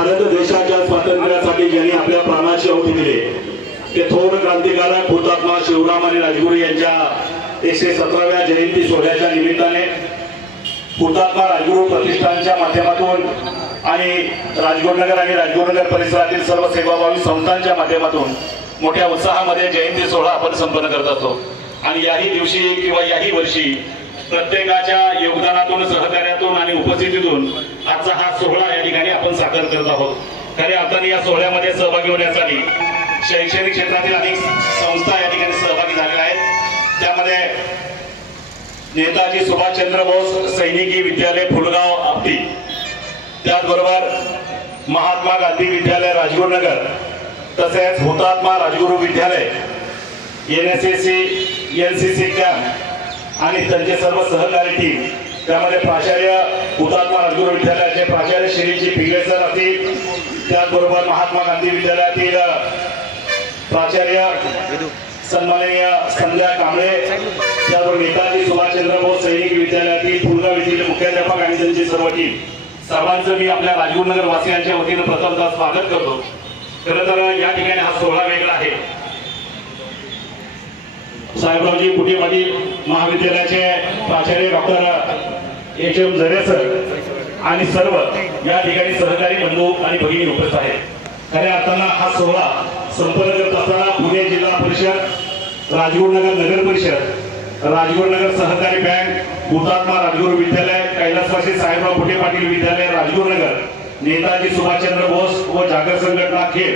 भारत देशाच्या स्वातंत्र्यासाठी ज्यांनी आपल्या प्राणाची आहुती दिली ते थोर क्रांतिकारक हुतात्मा शिवराम आणि राजगुरू यांच्या 117व्या जयंती सोहळ्याच्या निमित्ताने हुतात्मा राजगुरू प्रतिष्ठानच्या माध्यमातून आणि राजगुरुनगर आणि राजगुरुनगर परिसरातील सर्व सेवाभावी संस्थांच्या माध्यमातून मोठ्या उत्साहामध्ये जयंती सोहळा आपण संपन्न करत असतो। आणि याही दिवशी किंवा याही वर्षी प्रत्येकाच्या योगदानातून, सहकार्यातून आणि उपस्थितीतून आजचा हा सोहळा या ठिकाणी आपण साकार करत आहोत। खऱ्या अर्थाने या सोहळ्यामध्ये सहभागी होण्यासाठी शैक्षणिक क्षेत्रातील अनेक संस्था या ठिकाणी सहभागी झालेल्या आहेत। त्यामध्ये नेताजी सुभाषचंद्र बोस सैनिकी विद्यालय फुलगाव आपटी, त्याचबरोबर महात्मा गांधी विद्यालय राजगुरुनगर, तसेच हुतात्मा राजगुरू विद्यालय, NCC कॅम्प आणि त्यांचे सर्व सहकारी टीम, त्यामध्ये प्राचार्य हुतात्मा राजगुरू विद्यालयाचे प्राचार्य श्री पिंगे सर असतील, त्याचबरोबर महात्मा गांधी विद्यालयातील प्राचार्य सन्माननीय संध्या कांबळे, त्याचबरोबर नेताजी सुभाषचंद्र बोस सैनिक विद्यालयातील फुलगाव येथील मुख्याध्यापक आणि त्यांची सर्व टीम, सर्वांचं मी आपल्या राजगुरुनगर वासियांच्या वतीने प्रथमतः स्वागत करतो। खरं तर या ठिकाणी हा सोहळा वेगळा आहे। साहेबरावजी पुटे पाटील महाविद्यालयाचे प्राचार्य डॉक्टर HM झरे सर आणि सर्व या ठिकाणी सहकारी बंधू आणि भगिनी उपस्थित आहेत। खऱ्या अर्थानं हा सोहळा संपन्न करत असताना पुणे जिल्हा परिषद, राजगुरुनगर नगर परिषद, राजगुरुनगर सहकारी बँक, हुतात्मा राजगुरू विद्यालय, कैलासवासी साहेबराव पुटे पाटील विद्यालय राजगुरुनगर, नेताजी सुभाषचंद्र बोस व जागर संघटना खेड,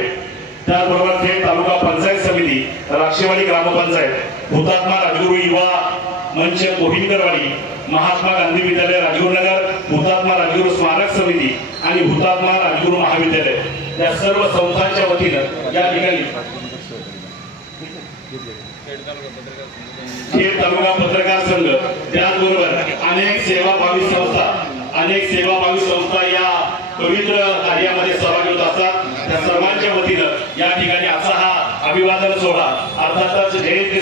त्याचबरोबर थेट तालुका पंचायत समिती, राक्षेवाडी ग्रामपंचायत, हुतात्मा राजगुरू युवा मंच गोविंदरवाडी, महात्मा गांधी विद्यालय राजगुरुनगर, हुतात्मा राजगुरू स्मारक समिती आणि हुतात्मा राजगुरू महाविद्यालय या सर्व संस्थांच्या वतीनं या ठिकाणी खेड तालुका पत्रकार संघ, त्याचबरोबर अनेक सेवाभावी संस्था या पवित्र कार्यामध्ये सहभागी होत असतात। त्या सर्वांच्या वतीनं या ठिकाणी आजचा हा अभिवादन सोहळा अर्थातच जयंती